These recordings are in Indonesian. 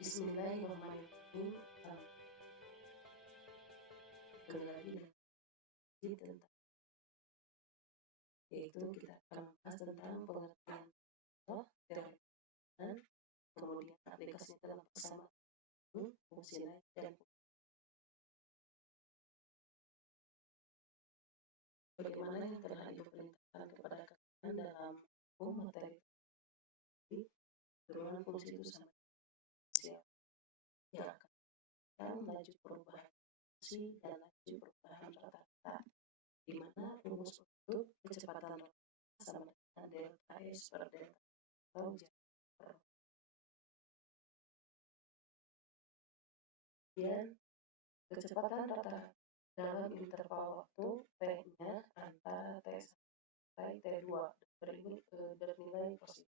Bismillahirrahmanirrahim. Kembali lagi tentang yaitu kita akan membahas tentang pengertian contoh, teori dan kemudian aplikasinya dalam persamaan, fungsi lain dan bagaimana yang telah Ibu perintahkan kepada kalian dalam hukum materi turunan fungsi itu sama siapa yang akan laju perubahan fungsi dan laju perubahan rata-rata, di mana rumus untuk kecepatan rata sama dengan delta S per delta atau kemudian kecepatan rata dalam interval waktu T-nya antara T1 sampai T2 bernilai positif.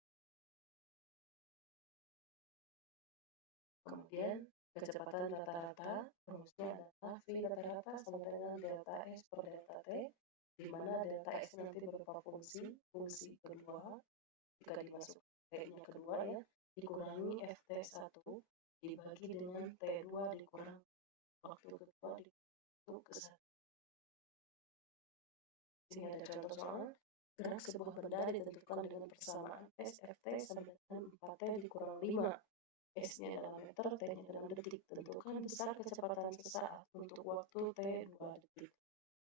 Kemudian kecepatan rata-rata rumusnya adalah V rata-rata sama dengan delta S per delta T, di mana delta S nanti berupa fungsi kedua jika dimasuk T-nya kedua ya, dikurangi Ft1 dibagi dengan T2 dikurang waktu kedua dikurangi ke 1. Ini ada contoh soal gerak sebuah benda ditentukan dengan persamaan S Ft sama dengan 4T dikurang 5. S-nya dalam meter, T-nya dalam detik. Tentukan besar kecepatan sesaat untuk waktu T 2 detik.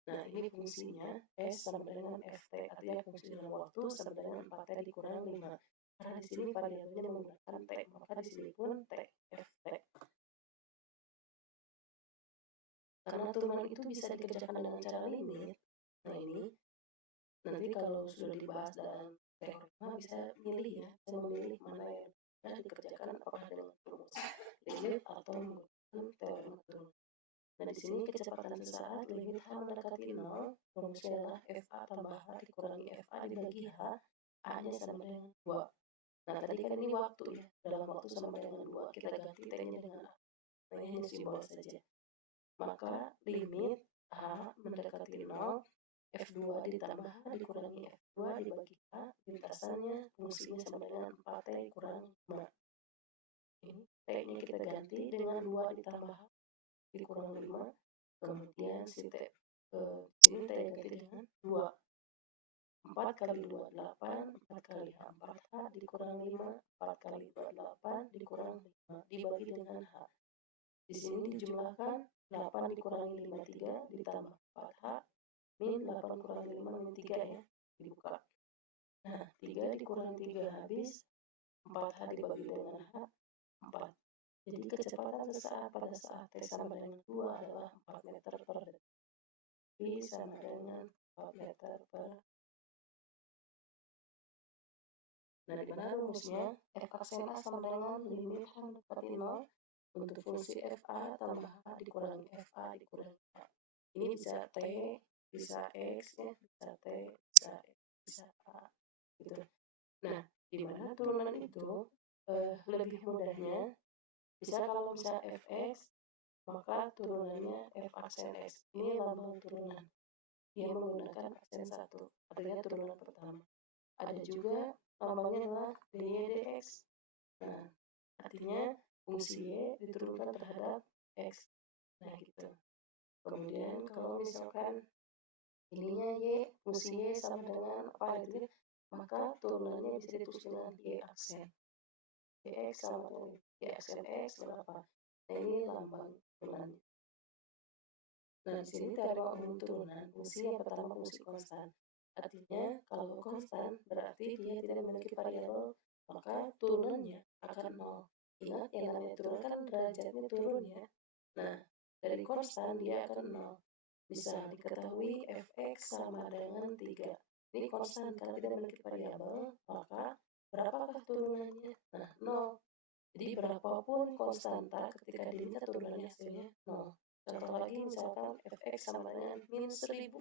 Nah, ini fungsinya S sama dengan Ft, artinya fungsi dalam waktu sama dengan 4T dikurang 5. Karena di sini variabelnya menggunakan T, maka di sini pun T, Ft. Karena turunan itu bisa dikerjakan dengan cara limit. Nah, ini nanti kalau sudah dibahas dalam teorema bisa milih ya, bisa memilih mana yang bisa dikerjakan apakah dengan rumus limit atau menggunakan teorema turunan. Nah, di sini kecepatan sesaat limit H mendekati 0, rumusnya adalah FA tambah H dikurangi FA dibagi H, A-nya sama dengan 2. Nah, tadi kan ini waktu ya, dalam waktu sama dengan 2, kita ganti T-nya dengan A. Nah, ini hanya simbol saja. Maka limit H mendekati 0, F2 ditambah H dikurangi F2 dibagi H, lintasannya fungsinya sama dengan 4T kurang 5. Ini T-nya kita ganti dengan 2 ditambah H dikurang 5, kemudian si T sini T ganti dengan 2. 4 kali 2, 8, 4 kali H, 4H dikurang 5, 4 kali 2, 8 dikurang 5, dibagi dengan H. Di sini dijumlahkan 8 dikurangi 5, 3, ditambah 4H, min 8 kurangi 5, min 3 ya, dibuka. Nah, 3 dikurangi 3 habis, 4H dibagi dengan H, 4. Jadi kecepatan sesaat pada saat T sama dengan 2 adalah 4 meter per detik. V sama dengan 4 meter per. Nah, di mana rumusnya? F aksen A sama dengan limit H mendekati 0 untuk fungsi FA tambah H dikurangi FA dikurangi H. Ini bisa T, bisa X ya, bisa T, bisa X, bisa A gitu. Nah, di mana turunan itu lebih mudahnya bisa kalau bisa Fx maka turunannya F aksen X. Ini lambang turunan. Dia menggunakan aksen 1, artinya turunan pertama. Ada juga lambangnya adalah dydx. Nah, artinya fungsi Y diturunkan terhadap X. Nah, gitu. Kemudian kalau misalkan ininya Y, fungsi Y sama dengan apa gitu ya, maka turunannya bisa ditulis dengan Y aksen. Yx sama dengan Y aksen X berapa? Nah, ini lambang turunannya. Nah, di sini teorema umum turunan, fungsi yang pertama fungsi konstan. Artinya, kalau konstan berarti dia tidak memiliki variabel, maka turunannya akan 0. Ingat, yang namanya turun kan derajatnya turun ya. Nah, dari konstan dia akan 0. Bisa diketahui Fx sama dengan 3. Ini konstan karena tidak memiliki variabel, maka berapakah turunannya? Nah, 0. Jadi berapapun konstanta ketika diminta turunannya hasilnya 0. Contoh lagi misalkan Fx sama dengan min 1000.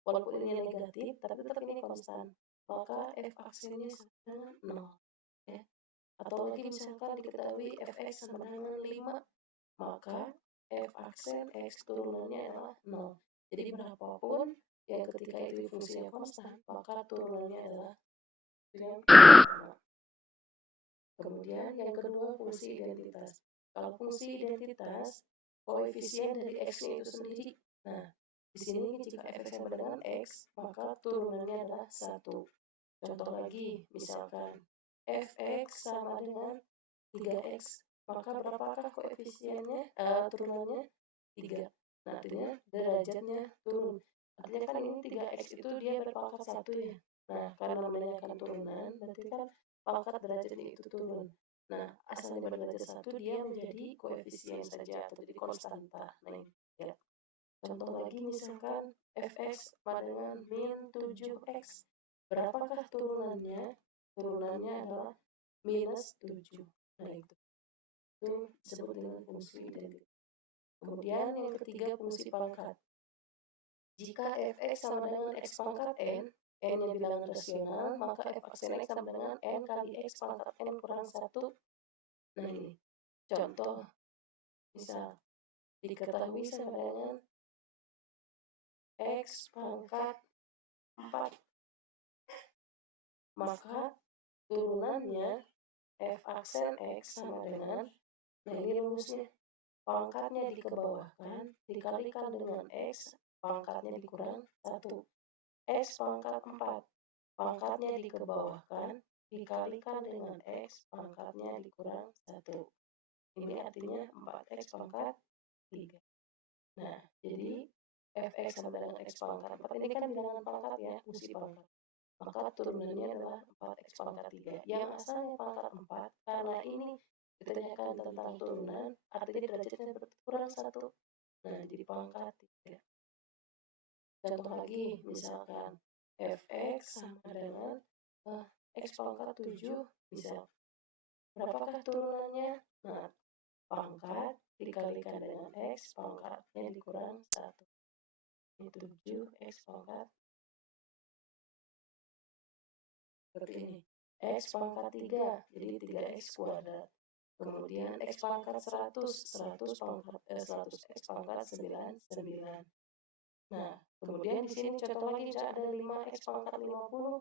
Walaupun ini negatif, tapi tetap ini konstan. Maka F aksennya sama dengan 0. Ya. Atau lagi misalkan diketahui Fx sama dengan 5. Maka F aksen X turunannya adalah 0. Jadi berapapun yang ketika itu fungsinya konstan, maka turunannya adalah yang 0. Kemudian yang kedua fungsi identitas. Kalau fungsi identitas, koefisien dari X-nya itu sendiri. Nah, di sini jika f(x) sama dengan X, maka turunannya adalah 1. Contoh lagi, misalkan f(x) sama dengan 3x, maka berapakah koefisiennya, turunannya? 3. Nah, artinya derajatnya turun. Artinya kan ini 3x itu dia berpangkat 1 ya. Nah, karena menanyakan turunan, berarti kan pangkat derajatnya itu turun. Nah, asalnya berderajat 1, dia menjadi koefisien saja atau jadi konstanta. Nah, ini ya. Contoh lagi misalkan fx sama dengan min 7x. Berapakah turunannya? Turunannya adalah minus 7. Nah, itu disebut dengan fungsi identitas. Kemudian yang ketiga fungsi pangkat. Jika fx sama dengan x pangkat n, n-nya bilangan rasional, maka f aksen x sama dengan n kali x pangkat n kurang 1. Nah, ini contoh, misal diketahui sama dengan x pangkat 4, maka turunannya f aksen x sama dengan, nah ini rumusnya, pangkatnya dikebawahkan dikalikan dengan x pangkatnya dikurang 1. X pangkat 4, pangkatnya dikebawahkan dikalikan dengan x pangkatnya dikurang 1. Ini artinya 4x pangkat 3. Nah, jadi fx sama dengan x pangkat 4 ini kan bilangan pangkat ya, fungsi pangkat. Maka turunannya adalah 4x pangkat 3. Yang asalnya pangkat 4, karena ini ditanyakan tentang turunan, artinya derajatnya berkurang 1. Nah, jadi pangkat 3. Contoh lagi, misalkan fx sama dengan x pangkat 7, misal. Berapakah turunannya? Nah, pangkat dikalikan dengan x, pangkatnya dikurang 1. Ini 7x pangkat seperti ini. X pangkat 3, jadi 3x kuadrat. Kemudian x pangkat 100, 100 pangkat 100x pangkat 9. Nah, kemudian di sini contoh lagi bisa ada 5x pangkat 50,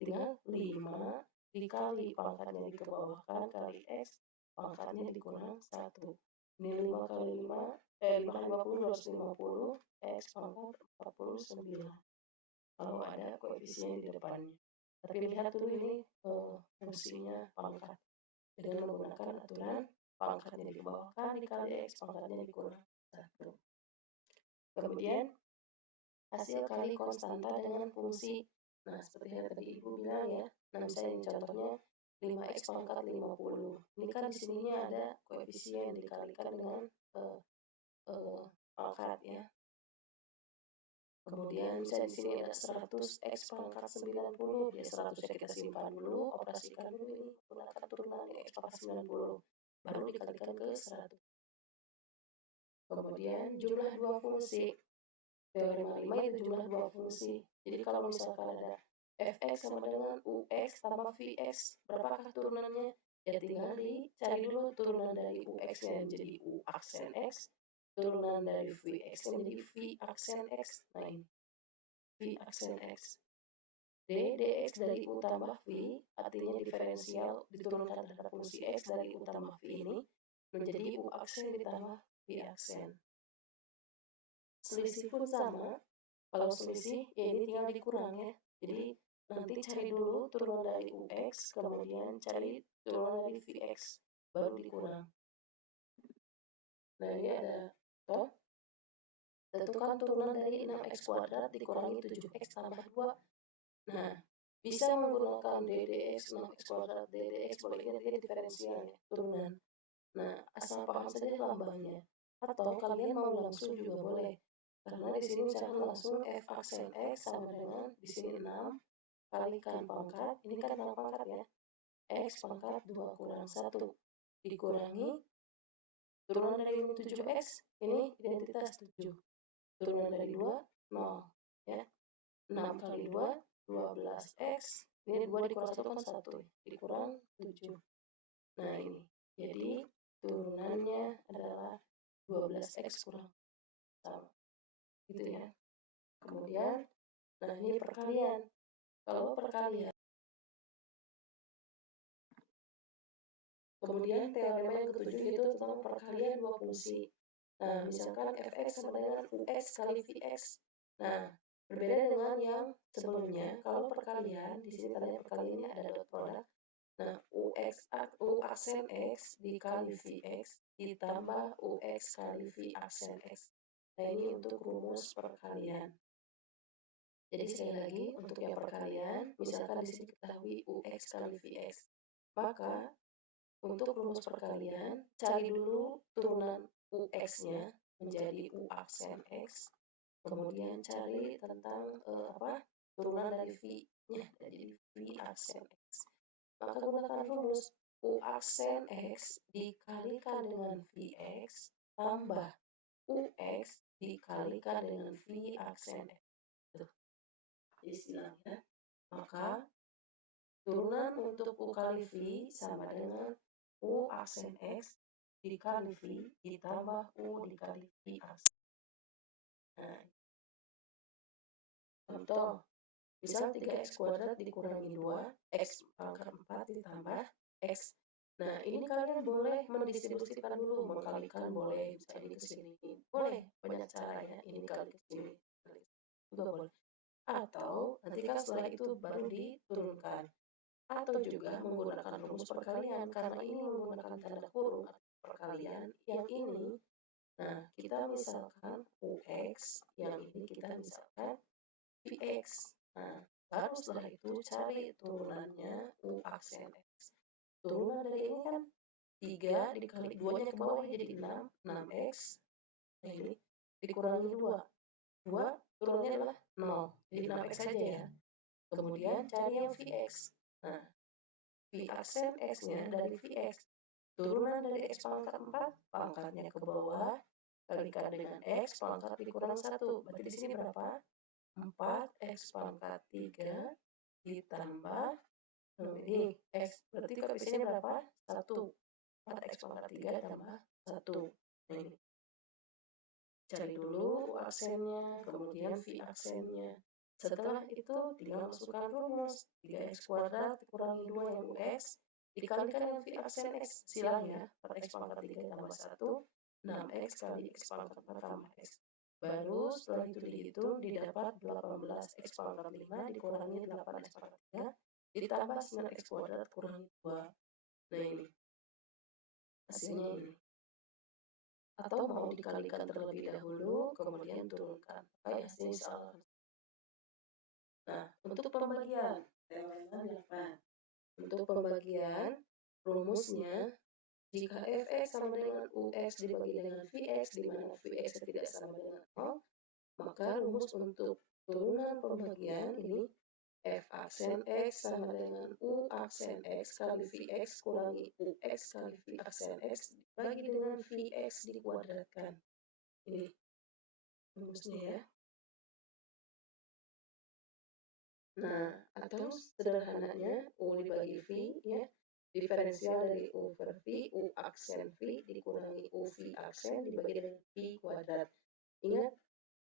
tinggal 5 dikali pangkatnya dikebawahkan kali x, pangkatnya dikurang 1. Ini 5 kali 5, 5 50, 250, x pangkat 49. Kalau ada koefisien di depannya. Tapi lihat dulu ini fungsinya pangkat. Dengan menggunakan aturan pangkatnya dibawahkan dikali x, pangkatnya dikurang 1. Kemudian hasil kali konstanta dengan fungsi. Nah, seperti yang tadi Ibu bilang ya. Nah, misalnya ini contohnya 5x pangkat 50. Ini kan di sininya ada koefisien dikalikan dengan pangkat ya. Kemudian misalnya di sini ada 100x pangkat 90. Ya 100 kita simpan dulu, operasikan dulu ini menggunakan turunan x pangkat 90. Baru dikalikan ke 100. Kemudian jumlah dua fungsi. Teorema 5 itu jumlah dua fungsi. Jadi kalau misalkan ada fx sama dengan ux tambah vx, berapakah turunannya? Ya tinggal dicari dulu turunan dari ux yang menjadi u aksen x, turunan dari vx yang menjadi v aksen x. Nah, ini v aksen x. dx dari u tambah v, artinya diferensial diturunkan terhadap fungsi x dari u tambah v ini menjadi u aksen ditambah v aksen. Selisih pun sama. Kalau selisih, ya ini tinggal dikurang ya. Jadi nanti cari dulu turunan dari ux, kemudian cari turunan dari vx, baru dikurang. Nah, ini ada toh. Tentukan turunan dari 6x kuadrat dikurangi 7x tambah 2. Nah, bisa menggunakan ddx 6x kuadrat, ddx boleh ingat ini diferensial ya, turunan. Nah, asal paham saja lambangnya. Atau kalian mau langsung juga boleh. Karena di sini misalkan langsung f aksen x sama dengan di sini 6 kalikan pangkat, ini kan 6 pangkat ya, x pangkat 2 kurang 1 dikurangi turunan dari 7x, ini identitas 7, turunan dari 2 0 ya, 6 kali 2 12x, ini 2 dikurang 1 kan 1 dikurang 7. Nah, ini jadi turunannya adalah 12x kurang 1 gitu ya. Kemudian nah ini perkalian. Kalau perkalian Kemudian teorema yang ketujuh itu tentang perkalian dua fungsi. Nah, misalkan fx sama dengan ux kali vx. Nah, berbeda dengan yang sebelumnya, kalau perkalian, di sini tandanya perkaliannya ada dot produk. Nah, u aksen x dikali vx ditambah ux kali v aksen x. Nah, ini untuk rumus perkalian. Jadi sekali lagi, untuk yang perkalian, misalkan di sini ketahui ux kali vx. Maka, untuk rumus perkalian, cari dulu turunan ux-nya menjadi u aksen x, kemudian cari tentang turunan dari v-nya jadi v aksen x. Maka gunakan rumus u aksen x dikalikan dengan vx tambah ux dikalikan dengan v aksen x. Tuh, jadi silang ya. Maka turunan untuk u kali v sama dengan u aksen x dikali v ditambah u dikali v aksen. Nah, contoh, misal 3x kuadrat dikurangi 2, x pangkat 4 ditambah x. Nah, ini kalian boleh mendistribusikan dulu, mengkalikan boleh, bisa ini ke sini. Boleh, banyak cara ya, ini kali ke sini. Juga boleh. Atau, nanti kan setelah itu baru diturunkan. Atau juga menggunakan rumus perkalian, karena ini menggunakan tanda kurung perkalian yang ini. Nah, kita misalkan ux, yang ini kita misalkan vx. Nah, baru setelah itu cari turunannya u aksen x. Turunan dari ini kan 3 dikali 2-nya ke bawah jadi 6, 6x. Nah, ini dikurangi 2. 2 turunnya adalah 0, jadi 6x saja ya. Kemudian cari yang vx. Nah, v aksen x-nya dari vx. Turunan dari x pangkat 4, pangkatnya ke bawah, kalikan dengan x pangkat dikurang 1. Berarti di sini berapa? 4x pangkat 3 ditambah, ini x, berarti koefisiennya berapa? 1. 4x pangkat 3 tambah 1. Nah, ini. Cari dulu u aksennya, kemudian v aksennya. Setelah itu tinggal masukkan rumus 3x kuadrat dikurangi 2 yang ux dikalikan dengan v aksen x, silang ya, 4x pangkat 3 tambah 1, 6x kali x pangkat 4 tambah x. Baru setelah itu dihitung didapat 18x pangkat 5 dikurangi 8x pangkat 3 ditambah 9x kuadrat kurangi 2. Nah, ini hasilnya ini. Atau mau dikalikan terlebih dahulu kemudian turunkan, maka hasilnya salah. Nah, untuk pembagian teorema 8. Untuk pembagian rumusnya, jika fx sama dengan ux dibagi dengan vx, di mana vx tidak sama dengan 0, maka rumus untuk turunan pembagian ini f aksen x sama dengan u aksen x kali vx kurangi ux kali v aksen x dibagi dengan vx dikuadratkan. Ini rumusnya ya. Nah, atau sederhananya u dibagi v ya, diferensial dari u per v, u aksen v dikurangi u v aksen dibagi dengan v kuadrat. Ingat,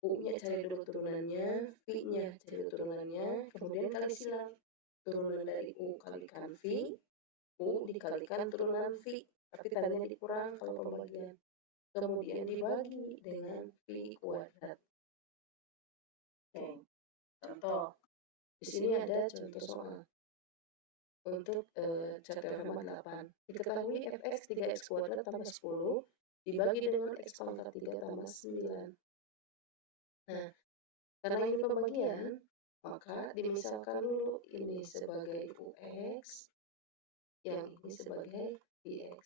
u-nya cari dulu turunannya, v-nya cari dulu turunannya, kemudian kali silang. Turunan dari u kalikan v, u dikalikan turunan v, tapi tandanya dikurang kalau pembagian. Kemudian dibagi dengan v kuadrat. Oke, contoh. Di sini ada contoh soal untuk teorema 8. Diketahui fx 3x kuadrat tambah 10 dibagi dengan x pangkat 3 tambah 9. Nah, karena ini pembagian, maka dimisalkan dulu ini sebagai ux, yang ini sebagai vx.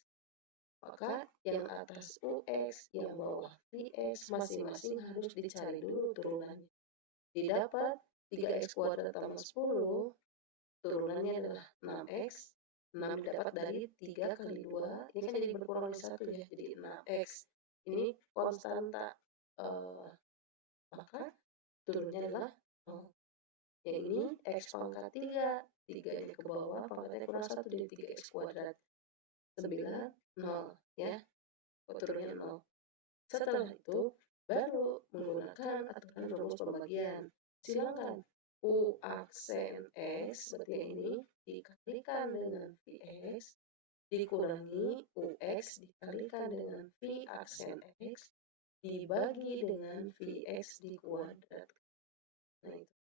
Maka yang atas ux, yang bawah vx, masing-masing harus dicari dulu turunannya. Didapat 3x kuadrat tambah 10, turunannya adalah 6x. 6 didapat dari 3 kali 2, ini kan jadi berkurang dari 1 ya, jadi 6x. Ini konstanta, maka turunnya adalah 0. Yang ini x pangkat 3, 3 ini ke bawah, pangkatnya kurang 1 dari 3x kuadrat. 9, 0 ya, turunnya 0. Setelah itu, baru menggunakan aturan rumus pembagian. Silakan u aksen x seperti ini dikalikan dengan vx dikurangi UX dikalikan dengan V aksen X dibagi dengan Vx di kuadrat. Nah, itu.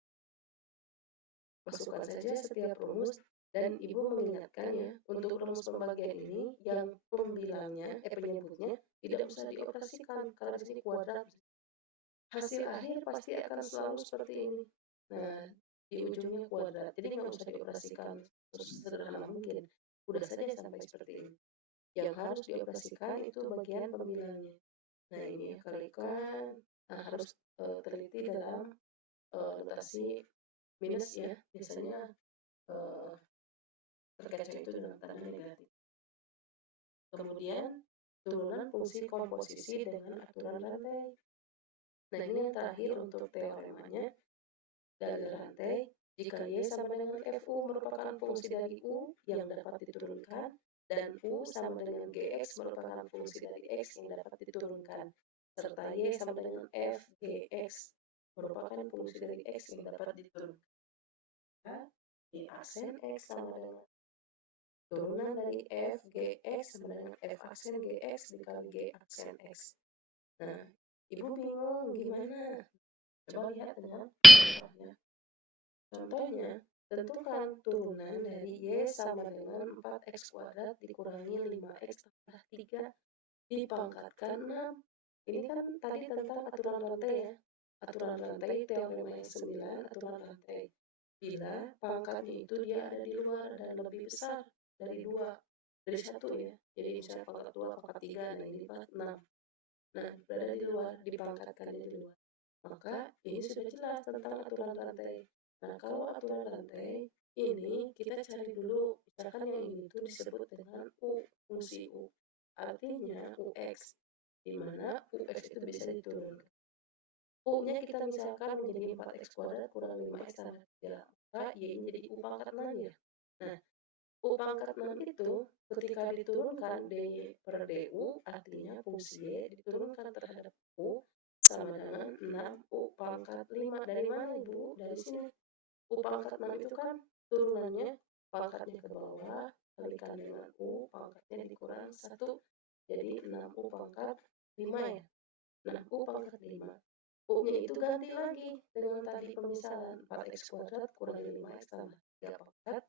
Masukkan saja setiap rumus dan Ibu mengingatkan ya, untuk rumus pembagian ini yang penyebutnya tidak usah dioperasikan karena di sini kuadrat. Hasil akhir pasti akan selalu seperti ini. Nah, di ujungnya kuadrat. Jadi nggak usah dioperasikan sesederhana mungkin. Udah saja sampai seperti ini. Yang harus dioperasikan itu bagian pembilangnya. Nah, ini ya kalikan. Nah, harus teliti dalam notasi minus ya. Biasanya terkecoh itu dengan tanda negatif. Kemudian turunan fungsi komposisi dengan aturan rantai. Nah, ini yang terakhir untuk teoremanya. Dari rantai, jika Y sama dengan FU merupakan fungsi dari U yang dapat diturunkan, dan U sama dengan GX merupakan fungsi dari X yang dapat diturunkan, serta Y sama dengan F, GX merupakan fungsi dari X yang dapat diturunkan. Y aksen X sama dengan turunan dari F, GX sama dengan F aksen GX dikali G aksen X. Nah, Ibu bingung gimana? Coba lihat dengan contohnya. Contohnya, tentukan turunan dari Y sama dengan 4X kuadrat dikurangi 5X tambah 3 dipangkatkan 6. Ini kan tadi tentang aturan rantai ya. Aturan rantai teorema yang 9, aturan rantai. Bila pangkatnya itu dia ada di luar dan lebih besar dari 2, dari 1 ya. Jadi misalnya pangkat 2, pangkat 3, nah ini pangkat 6. Nah, berada di luar, dipangkatkannya di luar. Maka ini sudah jelas tentang aturan rantai. Nah, kalau aturan rantai ini kita cari dulu, misalkan yang ini itu disebut dengan U, fungsi U. Artinya UX, di mana UX itu bisa diturunkan. U-nya kita misalkan menjadi 4X kuadrat kurang 5X tambah 3. Maka Y menjadi U pangkat 6 ya. Nah, U pangkat 6 itu ketika diturunkan DY per DU, artinya fungsi Y diturunkan terhadap U sama dengan 6U pangkat 5. Dari mana Ibu? Dari sini. U pangkat 6 itu kan turunannya pangkatnya ke bawah, kalikan dengan U, pangkatnya dikurang 1. Jadi 6U pangkat 5 ya. 6U pangkat 5. U-nya itu ganti lagi dengan tadi pemisalan 4X kuadrat kurang 5X tambah 3 pangkat.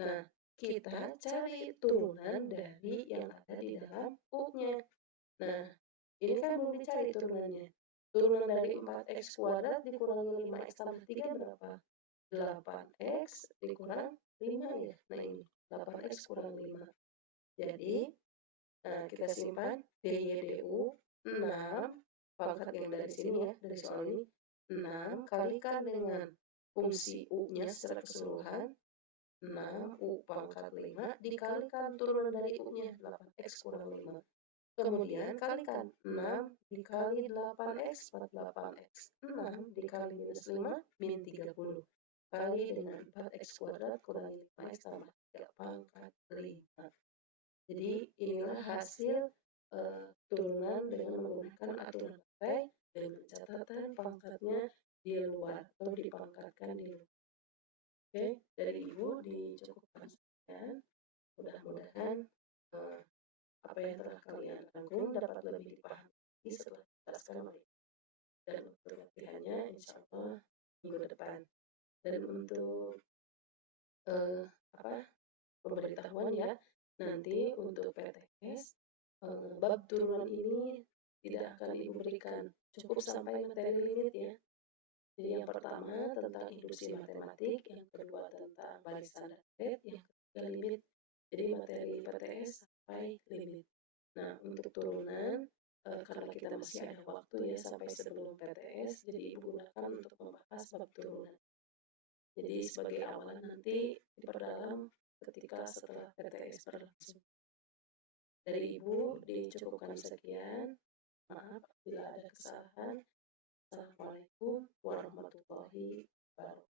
Nah, kita cari turunan dari yang ada di dalam U-nya. Nah, ini kan belum dicari turunannya. Turunan dari 4X kuadrat dikurangi 5X tambah 3 berapa? 8X dikurang 5 ya. Nah ini, 8X kurang 5. Jadi, nah kita simpan DY/DU 6, pangkat yang dari sini ya, dari soal ini. 6 kalikan dengan fungsi U-nya secara keseluruhan. 6U pangkat 5 dikalikan turunan dari U-nya 8X kurang 5. Kemudian kalikan 6 dikali 8X 48X. 6 dikali minus 5 min 30. Kali dengan 4X kuadrat kurangi 5X tambah 3 pangkat 5. Jadi inilah hasil turunan dengan menggunakan aturan rantai dengan catatan pangkatnya di luar atau dipangkatkan di luar. Oke, dari Ibu dicukupkan sekian. Mudah-mudahan apa yang telah kalian rangkum dapat lebih dipahami setelah dijelaskan oleh dan untuk latihannya insya Allah minggu depan. Dan untuk pemberitahuan ya, nanti untuk PTS bab turunan ini tidak akan Ibu berikan, cukup sampai materi limit ya. Jadi yang pertama tentang induksi matematik, yang kedua tentang barisan dan rate, yang ketiga limit. Jadi materi PTS sampai limit. Nah, untuk turunan, karena kita masih ada waktu ya sampai sebelum PTS, jadi Ibu gunakan untuk membahas bab turunan. Jadi sebagai awalan nanti diperdalam ketika setelah PTS berlangsung. Dari Ibu dicukupkan sekian. Maaf bila ada kesalahan. Assalamualaikum warahmatullahi wabarakatuh.